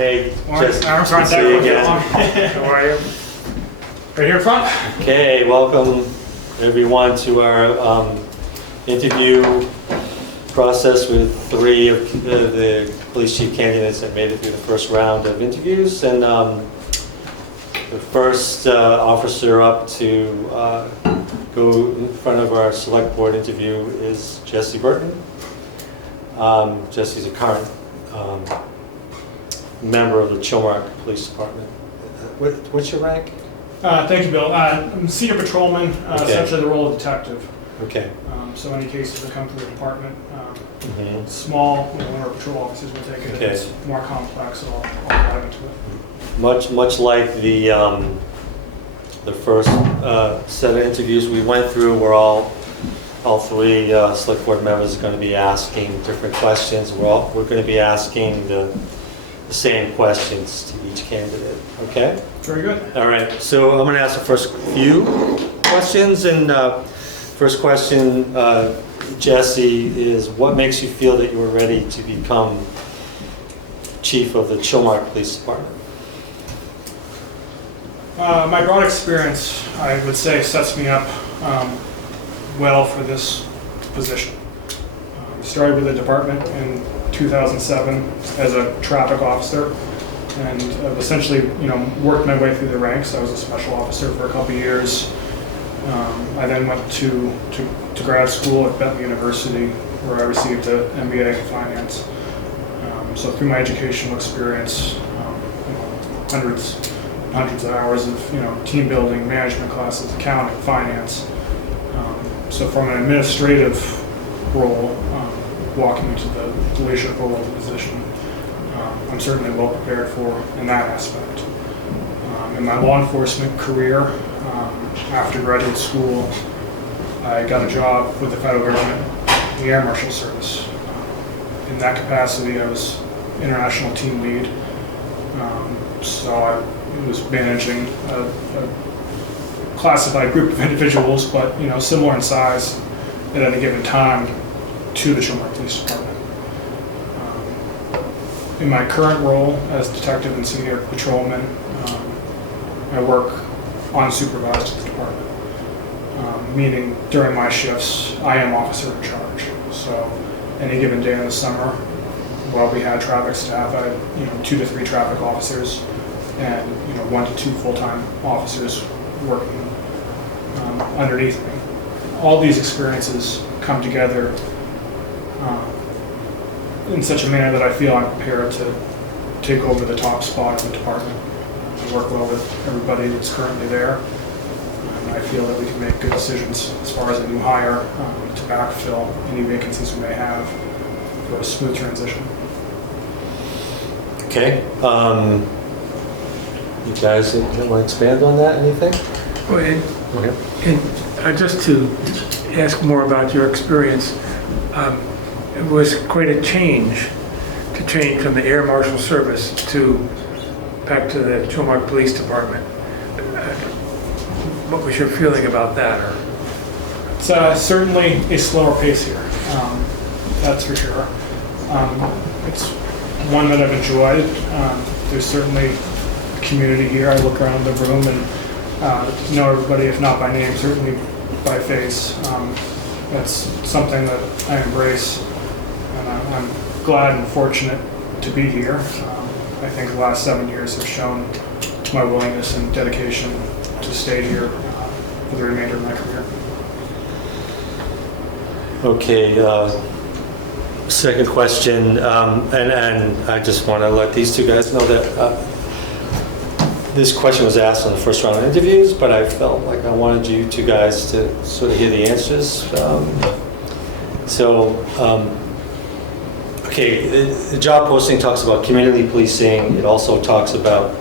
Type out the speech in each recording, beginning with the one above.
Hey, just Armstrong, see you again. How are you? Right here in front. Okay, welcome everyone to our interview process with 3 of the police chief candidates that made it through the first round of interviews. And the first officer up to go in front of our select board interview is Jesse Burton. Jesse's a current member of the Chilmark Police Department. What's your rank? Thank you, Bill. I'm senior patrolman, essentially the role of detective. Okay. So any cases that come through the department, Mm-hmm. small, one of our patrol officers will take it. Okay. If it's more complex, I'll dive into it. Much like the first set of interviews we went through, where all 3 select board members are going to be asking different questions. We're going to be asking the same questions to each candidate. Okay. Very good. All right. So I'm going to ask the first few questions, and first question, Jesse, is what makes you feel that you are ready to become chief of the Chilmark Police Department? My broad experience, I would say, sets me up well for this position. Started with the department in 2007 as a traffic officer, and I've essentially, worked my way through the ranks. I was a special officer for a couple of years. I then went to grad school at Bentley University, where I received an MBA in finance. So through my educational experience, hundreds of hours of team building, management classes, accounting, finance. So from an administrative role, walking into the leadership role of the position, I'm certainly well prepared for in that aspect. In my law enforcement career, after graduate school, I got a job with the federal government, the Air Marshal Service. In that capacity, I was international team lead. So I was managing a classified group of individuals, but similar in size at any given time to the Chilmark Police Department. In my current role as detective and senior patrolman, I work unsupervised at the department, meaning during my shifts, I am officer in charge. So any given day in the summer, while we had traffic staff, I had 2 to 3 traffic officers and 1 to 2 full-time officers working underneath me. All these experiences come together in such a manner that I feel I'm prepared to take over the top spot in the department and work well with everybody that's currently there. And I feel that we can make good decisions as far as a new hire to backfill any vacancies we may have for a smooth transition. Okay. You guys want to expand on that? Anything? Well, and just to ask more about your experience, it was quite a change to change from the Air Marshal Service back to the Chilmark Police Department. What was your feeling about that? It's certainly a slower pace here, that's for sure. It's one that I've enjoyed. There's certainly a community here. I look around the room and know everybody, if not by name, certainly by face. That's something that I embrace, and I'm glad and fortunate to be here. I think the last 7 years have shown my willingness and dedication to stay here for the remainder of my career. Okay. Second question, and I just want to let these 2 guys know that this question was asked on the first round of interviews, but I felt like I wanted you 2 guys to sort of hear the answers. Okay, the job posting talks about community policing. It also talks about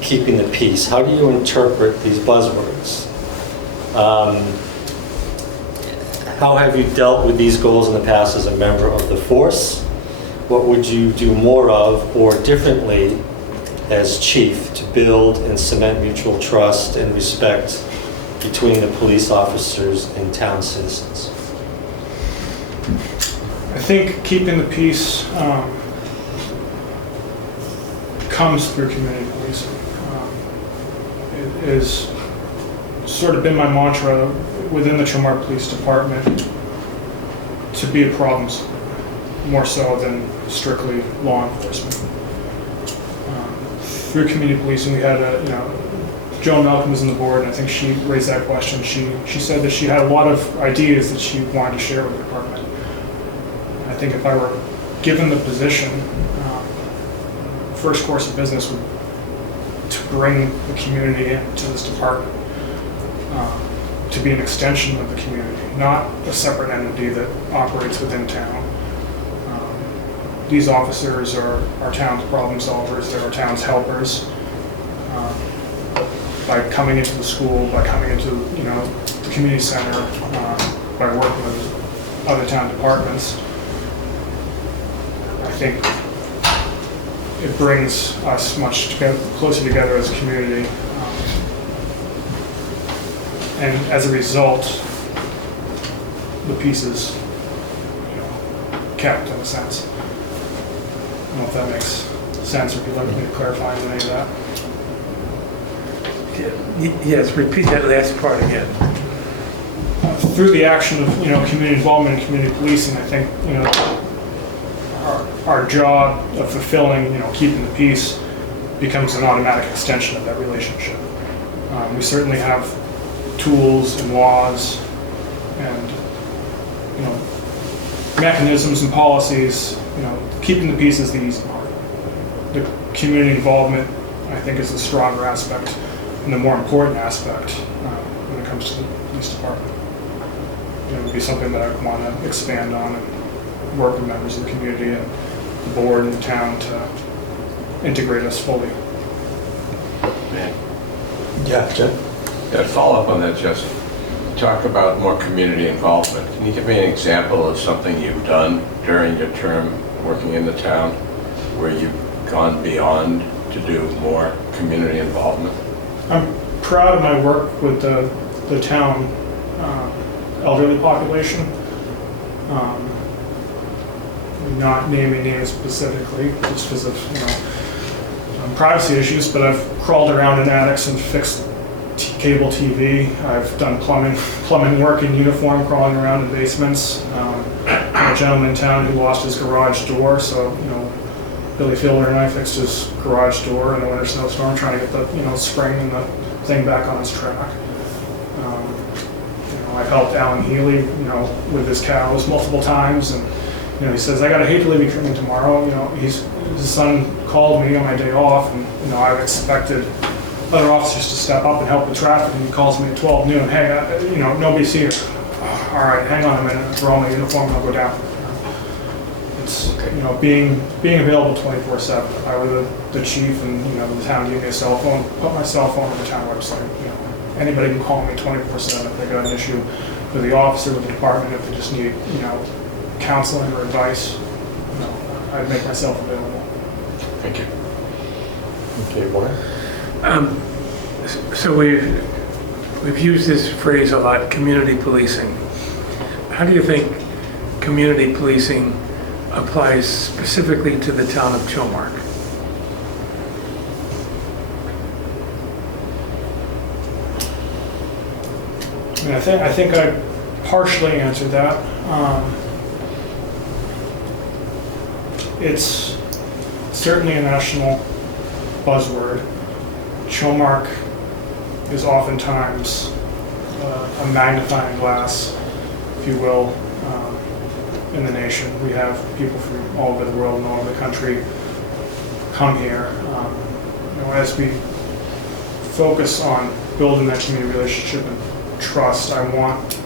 keeping the peace. How do you interpret these buzzwords? How have you dealt with these goals in the past as a member of the force? What would you do more of or differently as chief to build and cement mutual trust and respect between the police officers and town citizens? I think keeping the peace comes through community policing. It is sort of been my mantra within the Chilmark Police Department to be a problem solver, more so than strictly law enforcement. Through community policing, we had Joan Malcolm was on the board, and I think she raised that question. She said that she had a lot of ideas that she wanted to share with the department. I think if I were given the position, first course of business would to bring the community into this department, to be an extension of the community, not a separate entity that operates within town. These officers are our town's problem solvers, they're our town's helpers. By coming into the school, by coming into the community center, by working with other town departments, I think it brings us much closer together as a community. And as a result, the peace is kept in a sense. I don't know if that makes sense, or if you'd like me to clarify any of that. Yes, repeat that last part again. Through the action of community involvement and community policing, I think our job of fulfilling keeping the peace becomes an automatic extension of that relationship. We certainly have tools and laws and mechanisms and policies. Keeping the peace is the easy part. The community involvement, I think, is the stronger aspect and the more important aspect when it comes to the police department. It would be something that I want to expand on and work with members of the community and the board and the town to integrate us fully. Man. Yeah, Jim? Yeah, to follow up on that, Jesse, talk about more community involvement. Can you give me an example of something you've done during your term working in the town where you've gone beyond to do more community involvement? I'm proud of my work with the town elderly population. Not naming names specifically, just because of privacy issues, but I've crawled around in attics and fixed cable TV. I've done plumbing work in uniform, crawling around in basements. A gentleman in town who lost his garage door, so Billy Fielder and I fixed his garage door in a winter snowstorm, trying to get the spring and the thing back on its track. I've helped Alan Healy, with his cows multiple times, and he says, "I gotta hate to leave you coming tomorrow." His son called me on my day off, and I've expected other officers to step up and help with traffic, and he calls me at 12 noon. "Hey, nobody's here." "All right, hang on a minute. Throw on my uniform and I'll go down." It's being available 24/7. If I were the chief and the town gave me a cell phone, put my cell phone on the town website. Anybody can call me 24/7 if they got an issue with the officer, with the department, if they just need counseling or advice. I'd make myself available. Thank you. Okay, Warren? So we've used this phrase a lot, community policing. How do you think community policing applies specifically to the town of Chilmark? I think I partially answered that. It's certainly a national buzzword. Chilmark is oftentimes a magnifying glass, if you will, in the nation. We have people from all over the world and all over the country come here. As we focus on building that community relationship and trust, I want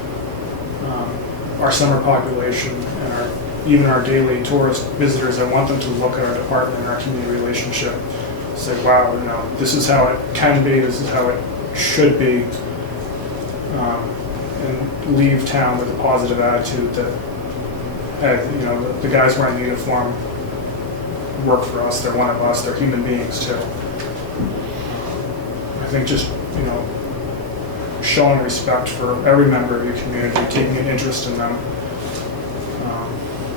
our summer population and even our daily tourist visitors, I want them to look at our department and our community relationship, say, wow, this is how it can be, this is how it should be, and leave town with a positive attitude that, hey, the guys wearing the uniform work for us, they're one of us, they're human beings too. I think just, showing respect for every member of your community, taking an interest in them,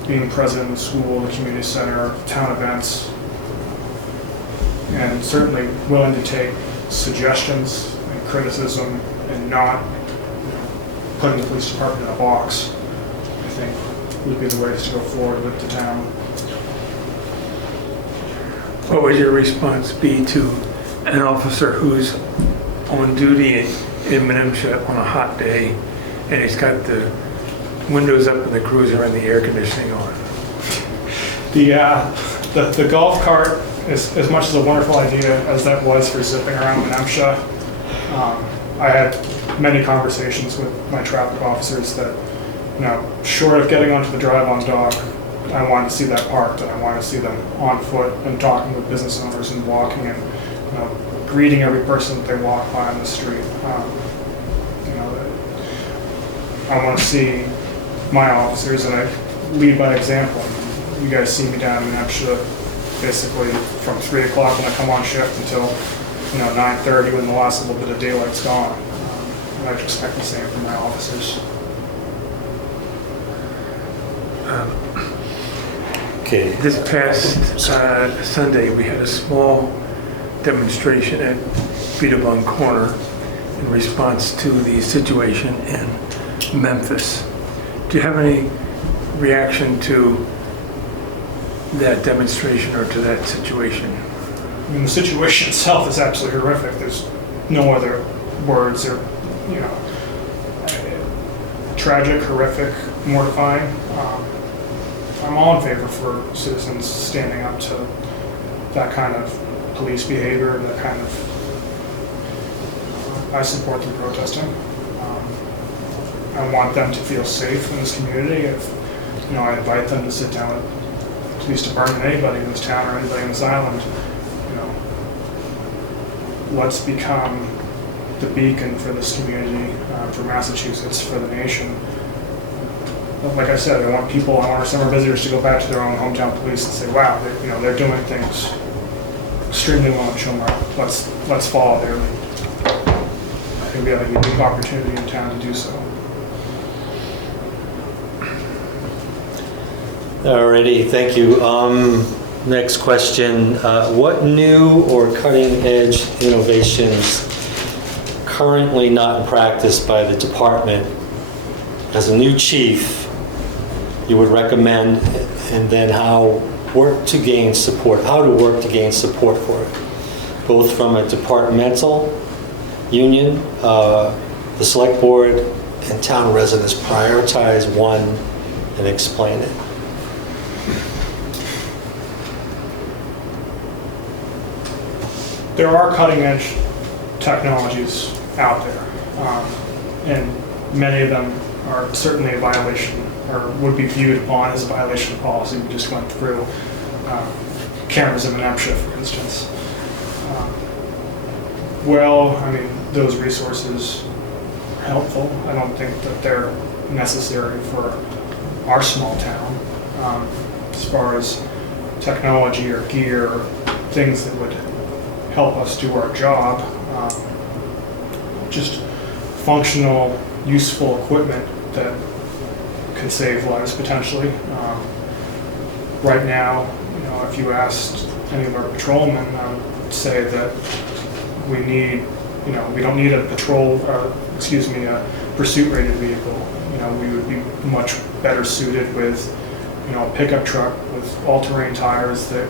being present in the school, the community center, town events, and certainly willing to take suggestions and criticism and not putting the police department in a box, I think would be the ways to go forward with the town. What would your response be to an officer who's on duty in Menemsha on a hot day and he's got the windows up in the cruiser and the air conditioning on? The golf cart is as much as a wonderful idea as that was for zipping around Menemsha. I had many conversations with my traffic officers that, short of getting onto the drive-on dock, I wanted to see that parked, and I wanted to see them on foot and talking with business owners and walking and greeting every person that they walk by on the street. I want to see my officers, and I lead by example. You guys see me down in Menemsha basically from 3 o'clock when I come on shift until 9:30 when the last little bit of daylight's gone. I expect the same from my officers. Okay. This past Sunday, we had a small demonstration at Beatabong Corner in response to the situation in Memphis. Do you have any reaction to that demonstration or to that situation? I mean, the situation itself is absolutely horrific. There's no other words. Or, tragic, horrific, mortifying. I'm all in favor for citizens standing up to that kind of police behavior, that kind of. I support them protesting. I want them to feel safe in this community. If I invite them to sit down with the police department, anybody in this town or anybody in this island. Let's become the beacon for this community, for Massachusetts, for the nation. But like I said, I want our summer visitors to go back to their own hometown police and say, wow, they're doing things extremely well in Chilmark. Let's follow their lead. I think we have a unique opportunity in town to do so. Alrighty, thank you. Next question. What new or cutting-edge innovations currently not in practice by the department as a new chief you would recommend, and then how to work to gain support for it, both from a departmental union, the select board, and town residents? Prioritize one and explain it. There are cutting-edge technologies out there, and many of them are certainly a violation, or would be viewed upon as a violation of policy. We just went through cameras in Menemsha, for instance. Those resources are helpful. I don't think that they're necessary for our small town. As far as technology or gear, or things that would help us do our job, just functional, useful equipment that can save lives potentially. Right now, if you asked any of our patrolmen, I would say that we don't need a pursuit rated vehicle. We would be much better suited with, a pickup truck with all-terrain tires that